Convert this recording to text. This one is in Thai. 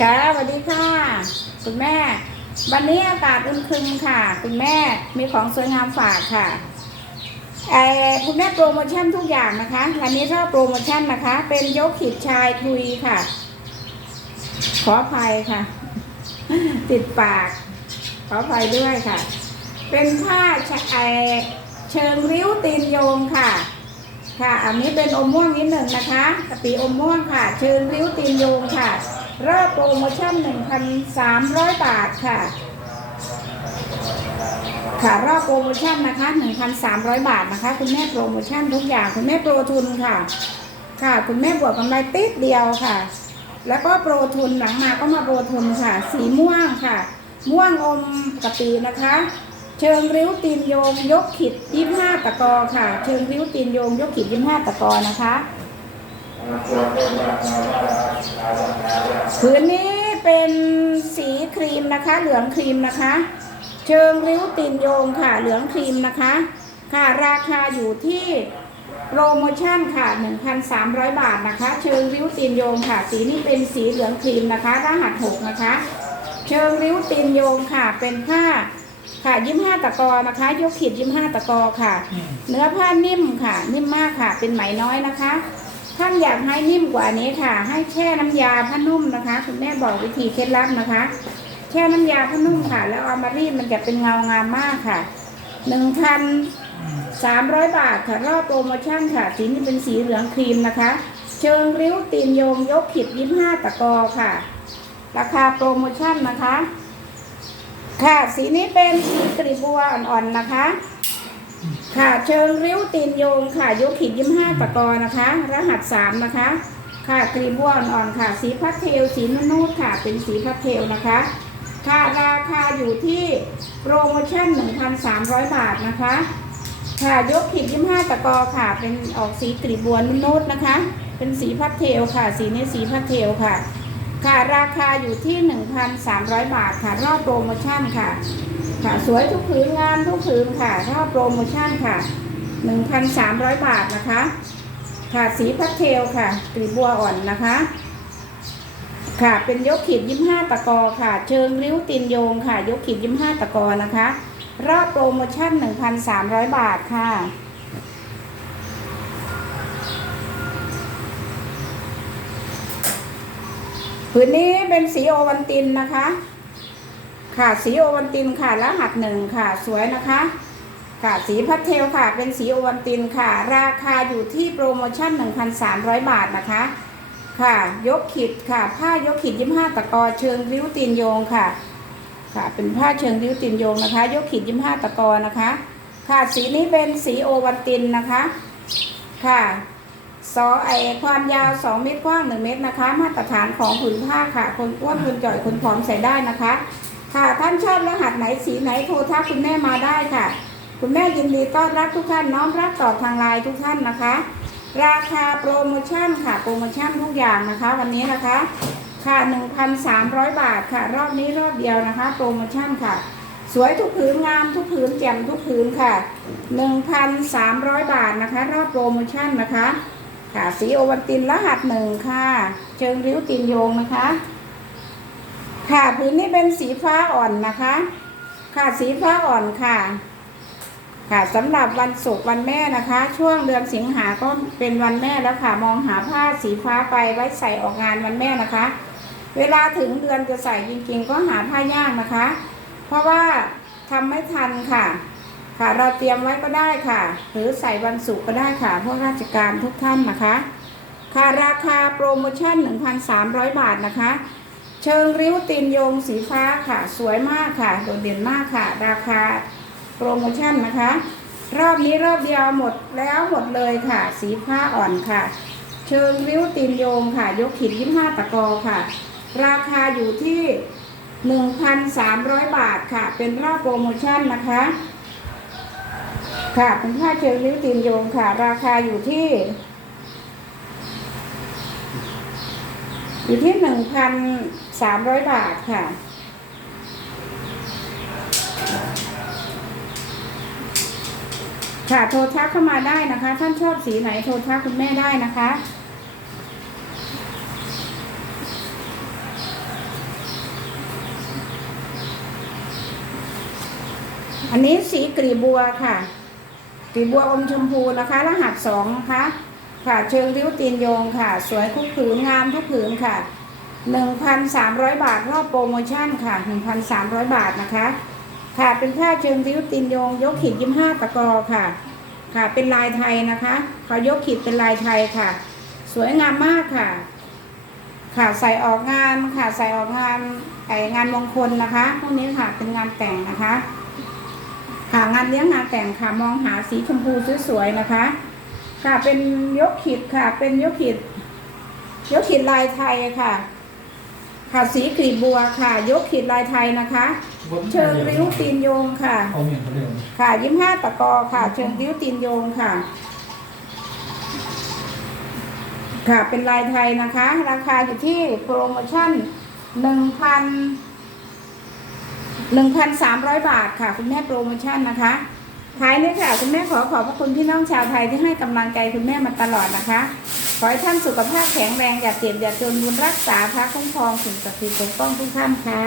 ค่ะสวัสดีค่ะ คุณแม่ วันนี้อากาศอึมครึมค่ะ คุณแม่มีของสวยงามฝากค่ะเอ่อคุณแม่โปรโมชั่นทุกอย่างนะคะวันนี้รอบโปรโมชั่นนะคะ เป็นยกขีดชายทุยค่ะ ขออภัยค่ะ ติดปาก ขออภัยด้วยค่ะ เป็นผ้าชะเอ่อเชิงริ้วตีนโยงค่ะ ค่ะ อันนี้เป็นอมม่วงนิดหนึ่งนะคะกะปิอมม่วงค่ะ เชิญริ้วตีนโยงค่ะ รอบโปรโมชั่น 1,300 บาทค่ะ ค่ะรอบโปรโมชั่นนะคะ 1,300 บาทนะคะ คุณแม่โปรโมชั่นทุกอย่างคุณแม่โปรทุนค่ะ ค่ะ คุณแม่บวกกำไรติดเดียวค่ะ แล้วก็โปรทุนหลังมาก็มาโปรทุนค่ะ สีม่วงค่ะ ม่วงอมกะปินะคะ เชิงริ้วตีนโยงยกขีดยี่ห้าตะกอค่ะ เชิงริ้วตีนโยงยกขีดยี่ห้าตะกอนะคะ ผืนนี้เป็นสีครีมนะคะ เหลืองครีมนะคะ เชิงริ้วตีนโยงค่ะ เหลืองครีมนะคะ ค่ะราคาอยู่ที่โปรโมชั่นค่ะ 1,300 บาทนะคะ เชิงริ้วตีนโยงค่ะ สีนี้เป็นสีเหลืองครีมนะคะ รหัส 6 นะคะ เชิงริ้วตีนโยงค่ะ เป็นผ้า ค่ะยิ้มห้าตะกอนะคะ ยกขีดยิ้มห้าตะกอค่ะ เนื้อผ้านิ่มค่ะ นิ่มมากค่ะ เป็นไหมน้อยนะคะท่านอยากให้นิ่มกว่านี้ค่ะ ให้แช่น้ำยาผ้านุ่มนะคะ คุณแม่บอกวิธีเคล็ดลับนะคะ แช่น้ำยาผ้านุ่มค่ะ แล้วเอามารีดมันจะเป็นเงางามมากค่ะหนึ่งพันสามร้อยบาทค่ะรอบโปรโมชั่นค่ะ สีนี้เป็นสีเหลืองครีมนะคะ เชิงริ้วตีนโยงยกขีดยิ้มห้าตะกอค่ะ ราคาโปรโมชั่นนะคะ ค่ะ สีนี้เป็นสีกรีบัวอ่อนๆนะคะ ค่ะ เชิงริ้วตีนโยงค่ะยกขีดยิ้มห้าตะกอนะคะ รหัสสามนะคะ ค่ะกรีบัวอ่อนๆค่ะ สีพัดเทล สีนุ่นๆค่ะ เป็นสีพัดเทลนะคะ ค่ะราคาอยู่ที่โปรโมชั่น 1,300 บาทนะคะ ค่ะยกขีดยิ้มห้าตะกอค่ะ เป็นออกสีกรีบัวนุ่นๆนะคะ เป็นสีพัดเทลค่ะ สีนี้สีพัดเทลค่ะ ค่ะราคาอยู่ที่ 1,300 บาทค่ะรอบโปรโมชั่นค่ะ ค่ะสวยทุกผืนงามทุกผืนค่ะรอบโปรโมชั่นค่ะ 1,300 บาทนะคะ ค่ะสีพัดเทลค่ะกลีบบัวอ่อนนะคะ ค่ะเป็นยกขีดยิ้มห้าตะกอค่ะ เชิงริ้วตีนโยงค่ะ ยกขีดยิ้มห้าตะกอนะคะ รอบโปรโมชั่น 1,300 บาทค่ะ ผืนนี้เป็นสีโอวันตินนะคะ ค่ะสีโอวันตินค่ะรหัสหนึ่งค่ะ สวยนะคะ ค่ะสีพัดเทลค่ะ เป็นสีโอวันตินค่ะ ราคาอยู่ที่โปรโมชั่น 1,300 บาทนะคะ ค่ะ ยกขีดค่ะ ผ้ายกขีดยี่ห้าตะกอเชิงริ้วตีนโยงค่ะ ค่ะ เป็นผ้าเชิงริ้วตีนโยงนะคะ ยกขีดยี่ห้าตะกอนะคะ ค่ะสีนี้เป็นสีโอวันตินนะคะ ค่ะ ซอไอความยาว 2 เมตรกว้าง 1 เมตรนะคะ มาตรฐานของผืนผ้าค่ะ คนอ้วนคนจ่อยคนผอมใส่ได้นะคะ ค่ะท่านชอบรหัสไหนสีไหนโทรทักคุณแม่มาได้ค่ะ คุณแม่ยินดีต้อนรับทุกท่านน้อมรับตอบทางไลน์ทุกท่านนะคะ ราคาโปรโมชั่นค่ะโปรโมชั่นทุกอย่างนะคะ วันนี้นะคะ ค่ะ 1,300 บาทค่ะ รอบนี้รอบเดียวนะคะ โปรโมชั่นค่ะสวยทุกผืนงามทุกผืนแจ่มทุกผืนค่ะ 1,300 บาทนะคะ รอบโปรโมชั่นนะคะ ค่ะสีโอวันตินรหัสหนึ่งค่ะ เชิงริ้วตีนโยงนะคะ ค่ะผืนนี้เป็นสีฟ้าอ่อนนะคะ ค่ะสีฟ้าอ่อนค่ะ ค่ะสำหรับวันศุกร์วันแม่นะคะ ช่วงเดือนสิงหาก็เป็นวันแม่แล้วค่ะ มองหาผ้าสีฟ้าไปไว้ใส่ออกงานวันแม่นะคะ เวลาถึงเดือนจะใส่จริงๆ ก็หาผ้ายากนะคะ เพราะว่าทำไม่ทันค่ะ ค่ะเราเตรียมไว้ก็ได้ค่ะ หรือใส่วันศุกร์ก็ได้ค่ะพวกราชการทุกท่านนะคะ ค่ะราคาโปรโมชั่น 1,300 บาทนะคะ เชิงริ้วตีนโยงสีฟ้าค่ะ สวยมากค่ะ โดดเด่นมากค่ะ ราคาโปรโมชั่นนะคะ รอบนี้รอบเดียวหมดแล้วหมดเลยค่ะ สีผ้าอ่อนค่ะ เชิงริ้วตีนโยงค่ะ ยกขีดยี่ห้าตะกอค่ะ ราคาอยู่ที่ 1,300 บาทค่ะ เป็นรอบโปรโมชั่นนะคะ ค่ะเป็นผ้าเชลลิ้วตีนโยงค่ะ ราคาอยู่ที่ อยู่ที่หนึ่งพันสามร้อยบาทค่ะ ค่ะโทรทักเข้ามาได้นะคะ ท่านชอบสีไหนโทรทักคุณแม่ได้นะคะอันนี้สีกรีบัวค่ะ กลีบัวอมชมพูนะคะ รหัสสองนะคะค่ะเชิงริ้วตีนโยงค่ะ สวยทุกผืนงามทุกผืนค่ะ1,300 บาทรอบโปรโมชั่นค่ะ 1,300 บาทนะคะ ค่ะเป็นผ้าเชิงริ้วตีนโยง ยกขีดยิ้มห้าตะกอค่ะ ค่ะเป็นลายไทยนะคะเขายกขีดเป็นลายไทยค่ะ สวยงามมากค่ะ ค่ะใส่ออกงานค่ะใส่ออกงานไองานมงคลนะคะพวกนี้ค่ะเป็นงานแต่งนะคะ ค่ะงานเลี้ยงงานแต่งค่ะมองหาสีชมพูสวยๆนะคะ ค่ะเป็นยกขีดค่ะ เป็นยกขีดยกขีดลายไทยค่ะ ค่ะสีกลีบบัวค่ะ ยกขีดลายไทยนะคะ เชิงริ้วตีนโยงค่ะ เอาเหมียนเขาเดิมค่ะยิ้มห้าตะกอค่ะ เชิงริ้วตีนโยงค่ะ ค่ะเป็นลายไทยนะคะ ราคาอยู่ที่โปรโมชั่นหนึ่งพัน หนึ่งพันสามร้อยบาทค่ะ คุณแม่โปรโมชั่นนะคะท้ายนี้ค่ะ คุณแม่ขอขอบพระคุณพี่น้องชาวไทยที่ให้กำลังใจคุณแม่มาตลอดนะคะ ขอให้ท่านสุขภาพแข็งแรงอย่าเจ็บอย่าจนบุญรักษาพระคุ้มครองสิ่งศักดิ์สิทธิ์ปกป้องทุกท่านค่ะ